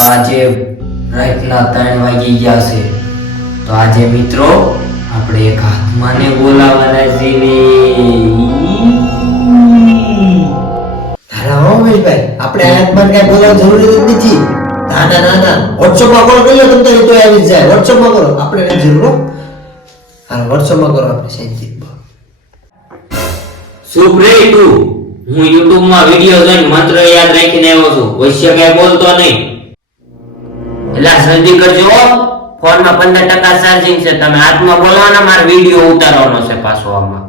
રાતના ત્રણ વાગી ગયા છે. તો આજે મિત્રો આપણે એક આત્માને બોલાવવાના છીએ. તારા હો આપણે આત્માને કાંઈ બોલાવવાની જરૂરી જ નથી ના ના ના ના વોટ્સઅપમાં કોલ કરી લો તમ તો આવી જાય. વોટ્સઅપમાં કરો. આપણે નથી જરૂર હા. હાલો વોટ્સઅપમાં કરો આપણે સાહેબ ચૂપ રે તું? હું YouTube માં વિડિયો જોઈને મંત્ર યાદ રાખીને આવ્યો છું. વૈશ્ય કઈ બોલતો નહીં. એલા જલ્દી કરજો ફોનમાં પંદર ટકા ચાર્જિંગ છે. તમે હાથમાં બોલવાના મારે વીડિયો ઉતારવાનો છે પાછો આમાં.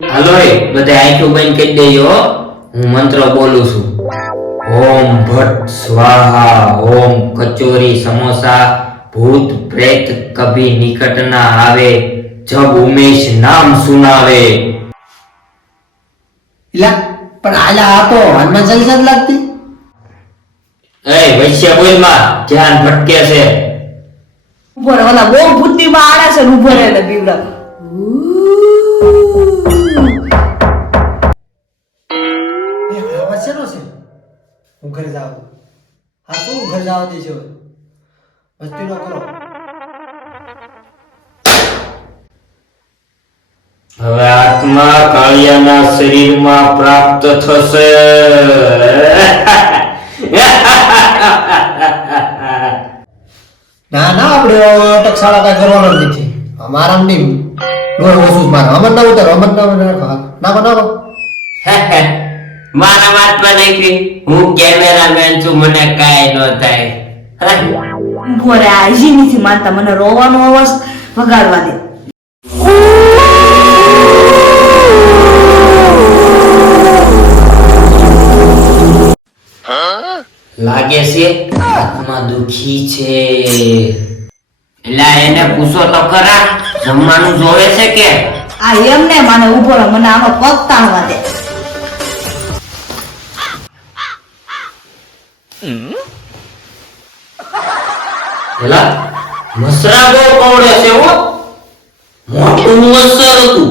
હાલો એ બધા આઈક્યુ બંધ કરી દેજો હું. મંત્ર બોલું છું. ઓમ ભટ્ટ સ્વાહા ઓમ કચોરી સમોસા ભૂત પ્રેત કભી નિકટ ના આવે જબ ઉમેશ નામ સુનાવે. ઇલા પણ આલા આ તો હનુમાન ચાલીસા જ લાગતી. એ વૈશ્ય બોલમાં? ધ્યાન ભટકે છે. ઊભો રહે ઓલા બહુ બુદ્ધિમાં આડા છે ને ઊભો રહે એટલે બીવડા એ આવાજ શેનો છે? હું ઘરે જાવ હા તું ઘરે જાવ દે મસ્તી ન કરો. હવે આત્મા કાળિયાના શરીરમાં પ્રાપ્ત થશે. ના ના આપણે અટકશાળા કાંઈ કરવાનો જ નથી. અમારા નહીં. ડોર ઓછું જ મારે અમર ના ઉતારો અમર ના ઉતારો. નાખો નાખો મારા વાતમાં નાખી હું કેમેરામેન છું મને કાંઈ ન થાય. ઊભો આજી નથી માનતા. મને રોવાનો અવાજ વગાડવા દે. લાગે છે? આત્મા દુખી છે. એલા એને પૂછો તો ખરા જમવાનું જોવે છે કે? આ એમને મને ઊભો રહો મને આમાં પગ તાણવા દે. એલા મસરા બહુ કવડે છે હો. મોટું મસર હતું.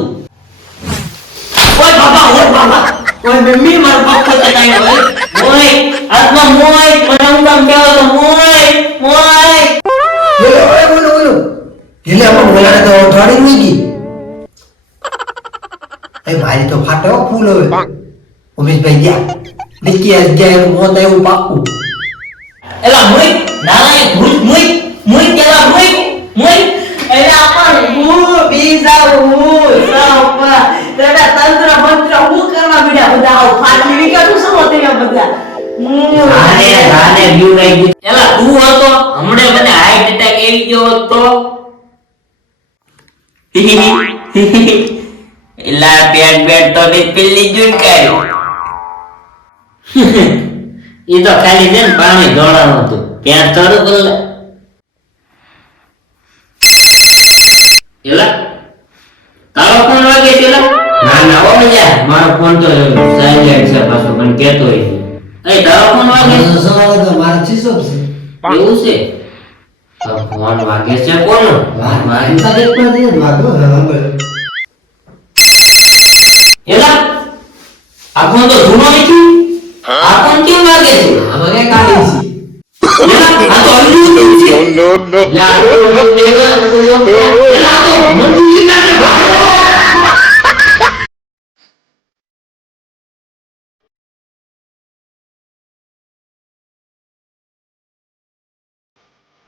ઓય બાબા ઓય બાબા ઓય મમ્મી મારા પગ પકડાય ઓય ઓય આત્મા મોય મને તો મોય મોય. બોલો બોલો બોલો. એટલે આપણે બોલાને તો અઠવાડિયું નહીં ગઈ. એ મારી તો ફાટો ફૂલ હવે. ઉમેશભાઈ ગયા. નિકી આજ ગયા એનું મોત આવ્યું પાકું. એલા મુઈ નાય ભૂત મુઈ મુઈ કેલા મુઈ મુઈ. એલા પણ આને આને વ્યૂ લઈ દીધું એલા, તું હતો? હમણે મને હાર્ટ એટેક આવી ગયો હતો. એલા પેટ પેટ તો ને પેલી જુન કાઢ્યો. એ તો ખાલી છે ને પાણી ઢોળાનું હતું. ત્યાં થોડું બોલે એલા, તારો ફોન વાગે છે ના ના ઓ મજા મારો ફોન તો સાયલેન્ટ છે પાછો પણ કેતો એ તારો વાગે છે? સવારે તો મારે ચીસો છે. એવું છે? ફોન વાગે છે કોણ? મારી સાથે એક પણ દે વાગો હા એલા આ ફોન તો જૂનો નથી આ ફોન કેમ વાગે છે? આમાં કાઢી છે. આ તો અલ્લુ છે. યાર,